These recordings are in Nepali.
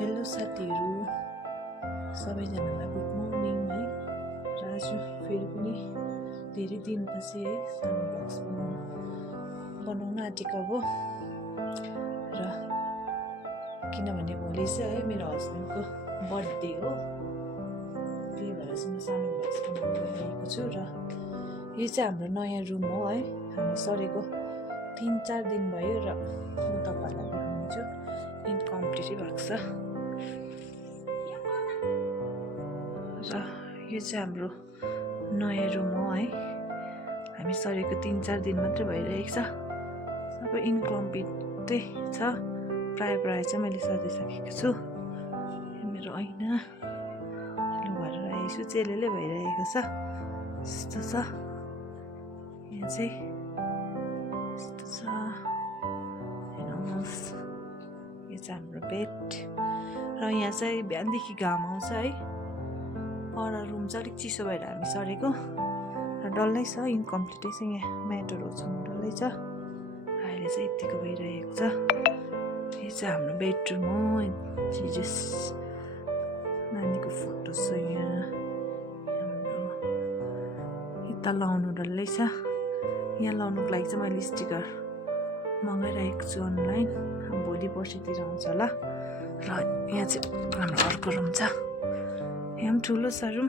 हेलो साथीहरू सबैजनालाई गुड मर्निङ है। र आज फेरि पनि धेरै दिनपछि है सानो ब्लग्स बनाउन आँटेको हो। र किनभने भोलि चाहिँ है मेरो हस्बेन्डको बर्थडे हो, त्यही भएर चाहिँ म सानो ब्लग्स बनाउन गइरहेको छु। र यो चाहिँ हाम्रो नयाँ रुम हो है, हामी सरेको 3-4 दिन भयो र म तपाईँहरूलाई देखाउँछु। इन्कम्प्लिटै भएको छ र यो चाहिँ हाम्रो नयाँ रुम हो है। हामी सरेको 3-4 दिन मात्रै भइरहेको छ, सबै इन्कम्प्लिटै छ। प्राय चाहिँ मैले सजिसकेको छु। यो मेरो ऐना लुगाहरू राखेको छु, चेलेले भइरहेको छ यस्तो छ। यहाँ चाहिँ यस्तो छ, हेर्नुहोस् यो चाहिँ हाम्रो बेड। र यहाँ चाहिँ बिहानदेखि घाम आउँछ है, पर रुम चाहिँ अलिक चिसो भएर हामी सरेको र डल्लै छ, इन्कम्प्लिटै छ। यहाँ म्याटहरू ओछ्याउनु डल्लै छ, अहिले चाहिँ यतिको भइरहेको छ। यो चाहिँ हाम्रो बेडरुम हो, जिजस नानीको फोटो छ यहाँ। हाम्रो यता लाउनु डल्लै छ, यहाँ लाउनुको लागि चाहिँ मैले स्टिकर मगाइरहेको छु अनलाइन, भोलि पर्सितिर आउँछ होला। र यहाँ चाहिँ हाम्रो अर्को रुम छ, यहाँ पनि ठुलो छ रुम,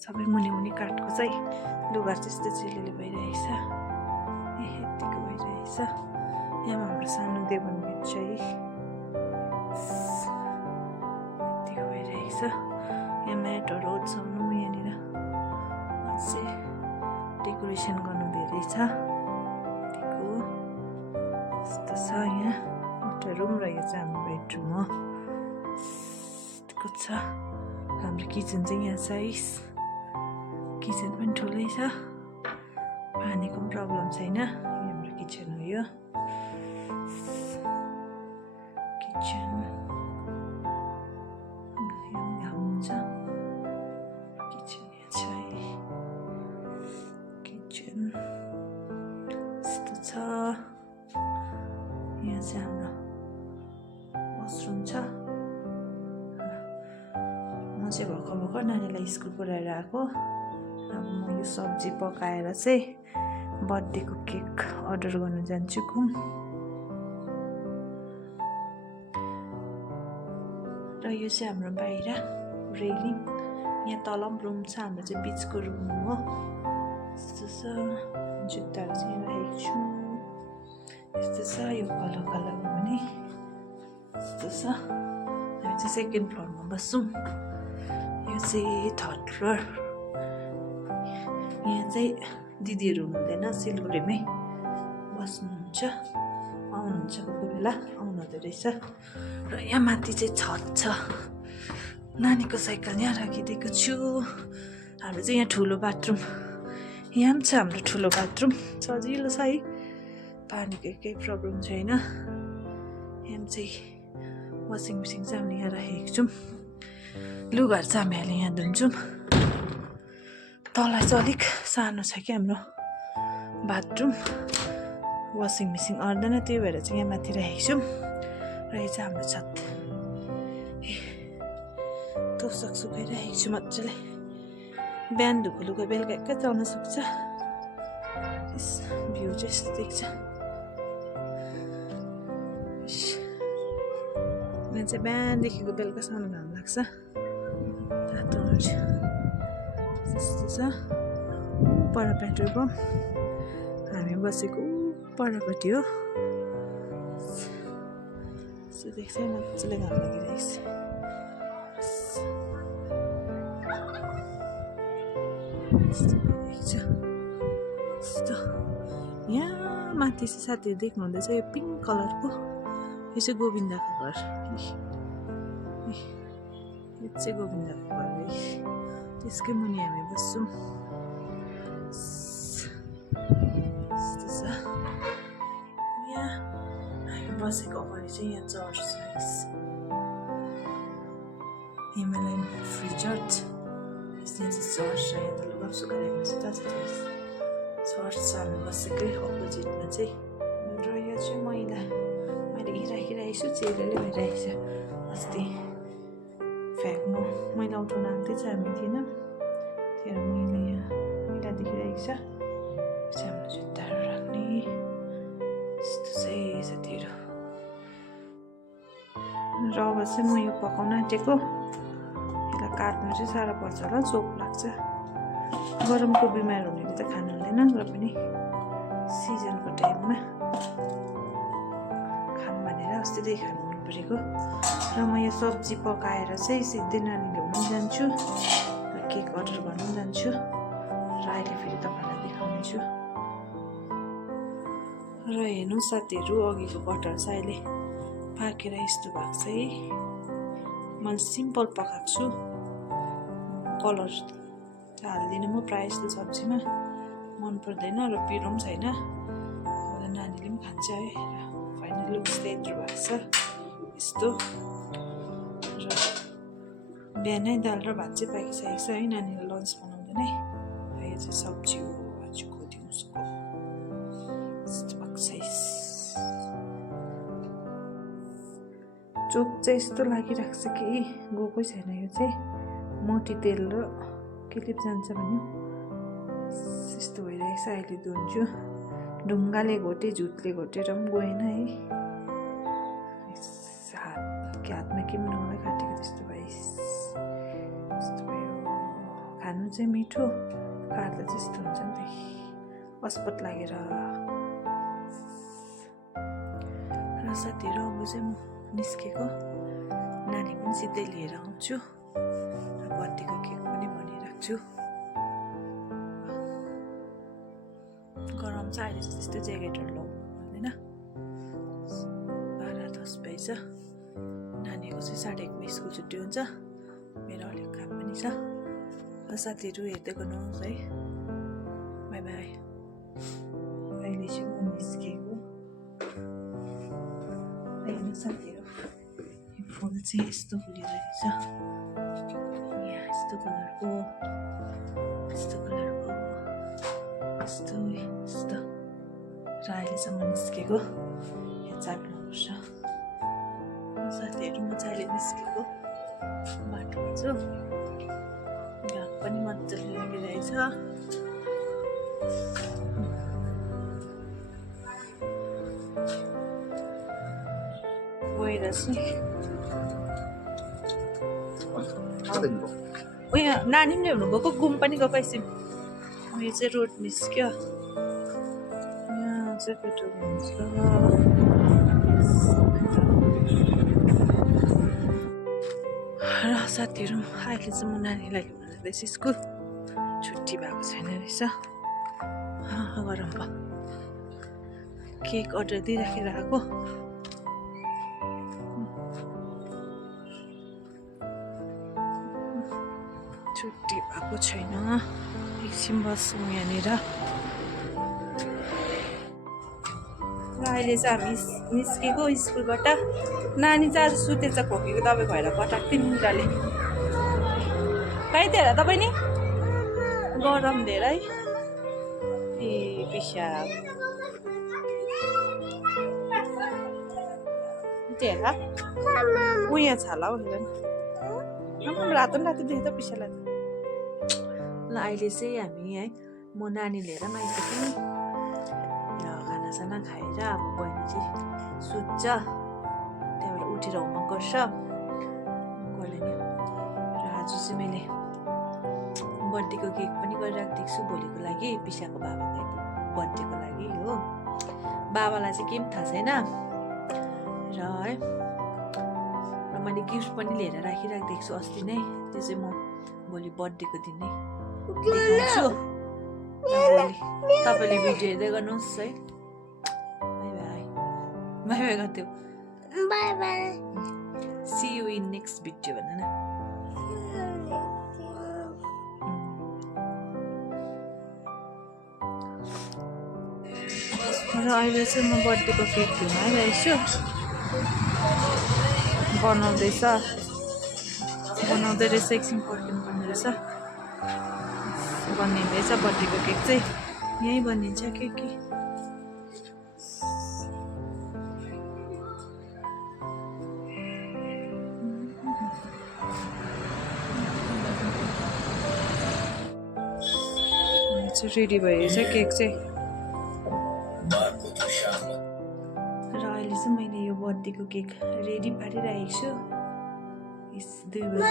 सबै मुनि काठको चाहिँ लुगा त्यस्तो चिलेले भइरहेछ, यतिको भइरहेछ। यहाँ हाम्रो सानो देवन बेड चाहिँ यतिको भइरहेछ। यहाँ म्याटहरू ओछ्याउनु, यहाँनिर चाहिँ डेकोरेसन गर्नु धेरै छ, यतिको यस्तो छ। यहाँ एउटा रुम र यो चाहिँ हाम्रो बेडरुम हो, यतिको छ। हाम्रो किचन चाहिँ यहाँ छ, किचन पनि ठुलै छ, पानीको पनि प्रब्लम छैन। हाम्रो किचन हो यो किचन, घाम हुन्छ। किचन यहाँ छ, किचन यस्तो छ। यहाँ चाहिँ हाम्रो वासरुम छ। म चाहिँ भर्खर नानीलाई स्कुल पढाएर आएको। अब म यो सब्जी पकाएर चाहिँ बर्थडेको केक अर्डर गर्न जान्छु घुम। र यो चाहिँ हाम्रो बाहिर रेलिङ, यहाँ तल रुम छ, हाम्रो चाहिँ बिचको रुम हो। यस्तो छ, जुत्ताहरू चाहिँ यहाँ राखेको छु, यस्तो छ। यो कलर पनि यस्तो छ। हामी चाहिँ सेकेन्ड फ्लोरमा बस्छौँ, यो चाहिँ थर्ड फ्लोर। यहाँ चाहिँ दिदीहरू हुनुहुँदैन, सिलगढीमै बस्नुहुन्छ, आउनुहुन्छ कोही कोही बेला, आउनुहुँदो रहेछ। र यहाँ माथि चाहिँ छत छ, नानीको साइकल यहाँ राखिदिएको छु। हाम्रो चाहिँ यहाँ ठुलो बाथरुम, यहाँ पनि छ हाम्रो ठुलो बाथरुम, सजिलो छ है, पानीको केही प्रब्लम छैन। यहाँ चाहिँ वासिङ मेसिन चाहिँ हामीले यहाँ राखेको छौँ, लुगाहरू चाहिँ हामी अहिले यहाँ धुन्छौँ। तल चाहिँ अलिक सानो छ कि हाम्रो बाथरुम, वासिङ मेसिन आउँदैन, त्यही भएर चाहिँ यहाँ माथि राखेको छौँ। र यो चाहिँ हाम्रो छत, तोसक सुकाइराखेको छु मजाले, बिहान धुएको लुगा बेलुका एक्कै चल्न सक्छ। भ्यू चाहिँ यस्तो देख्छ। यहाँ चाहिँ बिहानदेखिको बेलुकासम्म घाम लाग्छ, तातो हुन्छ। त्यस्तो छ। पर पेट्रोल पम्प, हामी बसेको परपट्टि हो। यस्तो देख्छ, मजाले घाम लागिरहेको छ। यस्तो यहाँ माथि चाहिँ साथीहरू देख्नुहुँदैछ, यो पिङ्क कलरको, यो चाहिँ गोविन्दको घर, यो चाहिँ गोविन्दको घर है, त्यसकै मुनि हामी बस्छौँ। यस्तो छ। यहाँ हामी बसेको अगाडि चाहिँ यहाँ चर्च छ, हिमालयन फ्री चर्च। यहाँ चाहिँ चर्च छ, यहाँ त लुगा सुकाइरहेको छ, चर्च छ हामी बसेकै अपोजिटमा चाहिँ। र यो चाहिँ मैले राखिरहेको छु, चेलीले भइरहेको छ। अस्ति फ्याँक्नु मैला उठाउन आउँदै चाहिँ हामी थिएन त्यही मैले यहाँ मैला देखिरहेको छ पछि हाम्रो जुत्ताहरू राख्ने यस्तो चाहिँ साथीहरू र अब चाहिँ म यो पकाउन आँटेको यसलाई काट्नु चाहिँ साह्रो पर्छ होला चोक लाग्छ गरमको बिमार हुनेले त खानु हुँदैन र पनि सिजनको टाइममा खानु भनेर अस्तिदेखि खानु मन परेको र म यो सब्जी पकाएर चाहिँ सिधै नानी ल्याउनु जान्छु र केक अर्डर गर्नु जान्छु र अहिले फेरि तपाईँलाई देखाउँछु र हेर्नु साथीहरू अघिको बटर चाहिँ अहिले पाकेर यस्तो भएको छ है मैले सिम्पल पकाएको छु कलर हाल्दिनँ म प्रायः जस्तो सब्जीमा मन पर्दैन र पिरो पनि छैन नानीले पनि खान्छ है र फाइनल लुक्स चाहिँ यत्रो भएको छ यस्तो र बिहानै दाल र भात चाहिँ पाकिसकेको छ है नानीले लन्च बनाउँदैन है यो चाहिँ सब्जी हो आजको दिउँसोको यस्तो भएको छ चोक चाहिँ यस्तो लागिरहेको छ कि गएकै छैन यो चाहिँ मोटी तेल र क्लिप जान्छ भन्यो यस्तो भइरहेको छ अहिले धुन्छु ढुङ्गाले घोटे झुटले घोटेर पनि गएन है हातमा के पनि ढुङ्गा काटेको त्यस्तो भयो खानु चाहिँ मिठो काट्दा चाहिँ यस्तो हुन्छ नि त अस्पत लागेर र साथीहरू अब चाहिँ म निस्केको नानी पनि सिधै लिएर आउँछु र बर्थडेको केक पनि भनिराख्छु गरम छ अहिले त्यस्तो ज्याकेटहरू लगाउनु पर्दैन 12-10 भएछ नानीको चाहिँ 1:30 स्कुल छुट्टी हुन्छ मेरो अलिक काम पनि छ साथीहरू हेर्दै गर्नुहोस् है बाई बाई अहिले चाहिँ म निस्केको हेर्नु साथीहरू यो फुल चाहिँ यस्तो फुलिरहेको छ यहाँ यस्तो कलरको यस्तो र अहिलेसम्म निस्केको यहाँ चाप्नुपर्छ साथीहरू म चाहिँ अहिले निस्केको बाटोमा छु घाम पनि मजाले लागिरहेछ गएर उयो नानी पनि ल्याउनु गएको घुम पनि गएको एकछिन यो चाहिँ रोड निस्क्यो यहाँ चाहिँ पेट्रोल हुन्छ र साथीहरू अहिले चाहिँ म नानीलाई ल्याउनु जाँदैछु स्कुल छुट्टी भएको छैन रहेछ गरम भयो केक अर्डर दिइराखेर आएको छुट्टी भएको छैन एकछिन बस्छौँ यहाँनिर र अहिले चाहिँ हामी निस्केको स्कुलबाट नानी चाहिँ आज सुतेछ खोकेको दबाई खुवाएर पठाएको थिएँ मुन्टाले खाइदिएर तपाईँ नि गरम धेरै ए पिसाब हेर उयो छ होला हौ हेर रातो रातो देख्दा पिसा लाग्छ ल अहिले चाहिँ हामी है म नानी लिएर आइपुग्यौँ खानासाना खाएर अब बहिनी चाहिँ सुत्छ त्यहाँबाट उठेर होमवर्क गर्छ कसले नि र आज चाहिँ मैले बर्थडेको केक पनि गरिराखिदिएको छु भोलिको लागि पिसाको बाबाको बर्थडेको लागि हो बाबालाई चाहिँ केही पनि थाहा छैन र है र मैले गिफ्ट पनि लिएर राखिराखिदिएको छु अस्ति नै त्यो चाहिँ म भोलि बर्थडेको दिन नै देखाउँछु भोलि तपाईँले भिडियो हेर्दै गर्नुहोस् है बाई बाई गर्थ्यो bye bye see you in next video भन न र अहिले चाहिँ म बर्थडेको केक लिन आइरहेको छु बनाउँदै रहेछ एकछिन पर्खिनु पर्ने रहेछ बनिँदैछ बर्थडेको केक चाहिँ यहीँ बनिन्छ के यस्तो रेडी भइरहेछ केक चाहिँ। र अहिले चाहिँ मैले यो बर्थडेको केक रेडी पारिरहेको छु। 2 बजी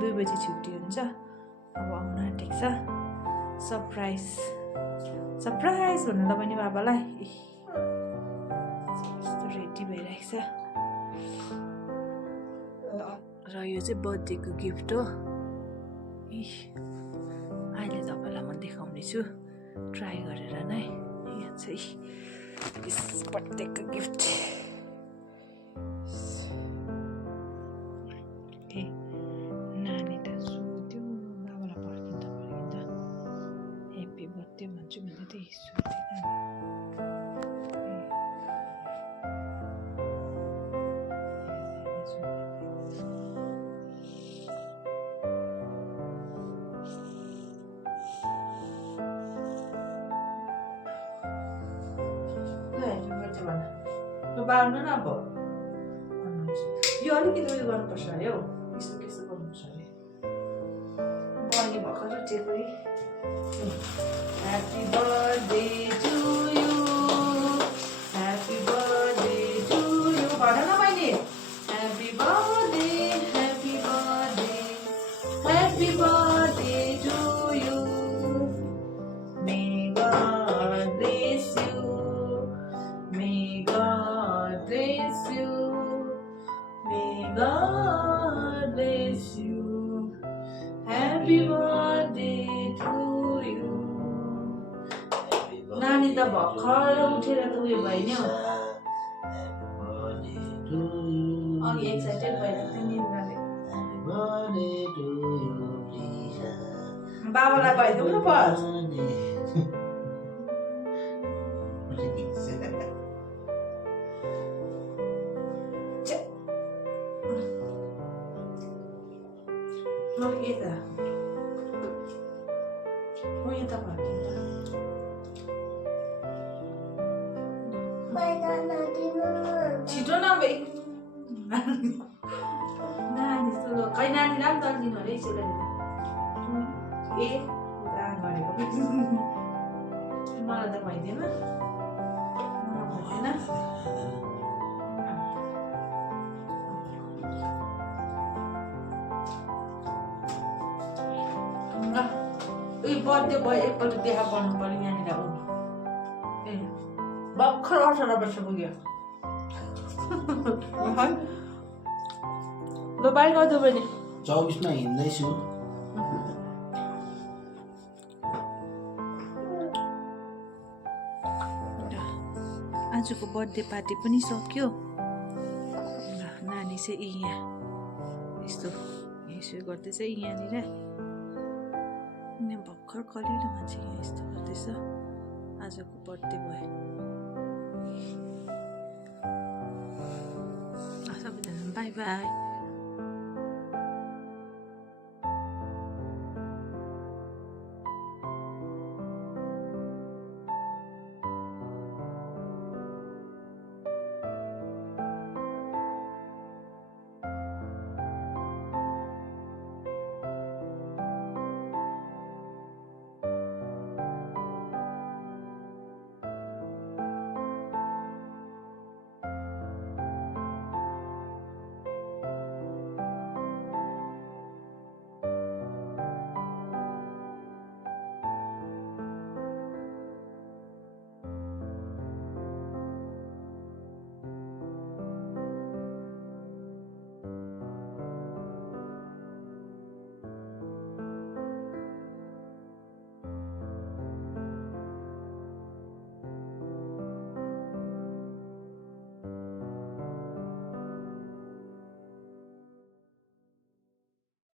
2 बजी छुट्टी हुन्छ, अब आउन आँटेको छ। सरप्राइज सरप्राइज भन्नु त पनि बाबालाई। यस्तो रेडी भइरहेको छ। र यो चाहिँ बर्थडेको गिफ्ट हो। अहिले तपाईँलाई म देखाउने छु ट्राई गरेर नै। यहाँ चाहिँ बर्थडेको गिफ्ट। नानी त सुत्यो, बाबालाई पर्खिँदा पर्खिँदा ह्याप्पी बर्थडे भन्छु भने त सुत्दैन। बाल्नु न अब यो अलिकति उयो गर्नुपर्छ अरे हौ, यस्तो त्यस्तो गर्नुपर्छ अरे। बहिनी भर्खर उठेको है। Happy birthday to you, happy birthday to you भन न बहिनी। Happy birthday, happy birthday, happy birthday to you. May God bless you, may God bless you. May God bless you. Happy birthday to you. नानी त भर्खर उठेर त उयो भयो नि हौ। अघि एक्साइटेड भइरहेको थियो निन्द्राले। बाबालाई भइदिउँ न बस। छिटो न नानी खै नानीलाई पनि दलिदिनु अरे यसो गरेर। ए गरेको मलाई त भइदिएन, भइदिएन। बर्थडे भयो एकपल्ट देखा पर्नु पर्यो यहाँनिर। ए भर्खर 18 वर्ष पुग्यो। ल बाई गरिदियो भने 24 मा हिँड्दैछु। आजको बर्थडे पार्टी पनि सक्यो। नानी चाहिँ यहाँ यस्तो यसो गर्दैछ यहाँनिर। भर्खर कलिलो मान्छे यहाँ यस्तो गर्दैछ। आजको बर्थडे भयो। सबैजना बाई बाई।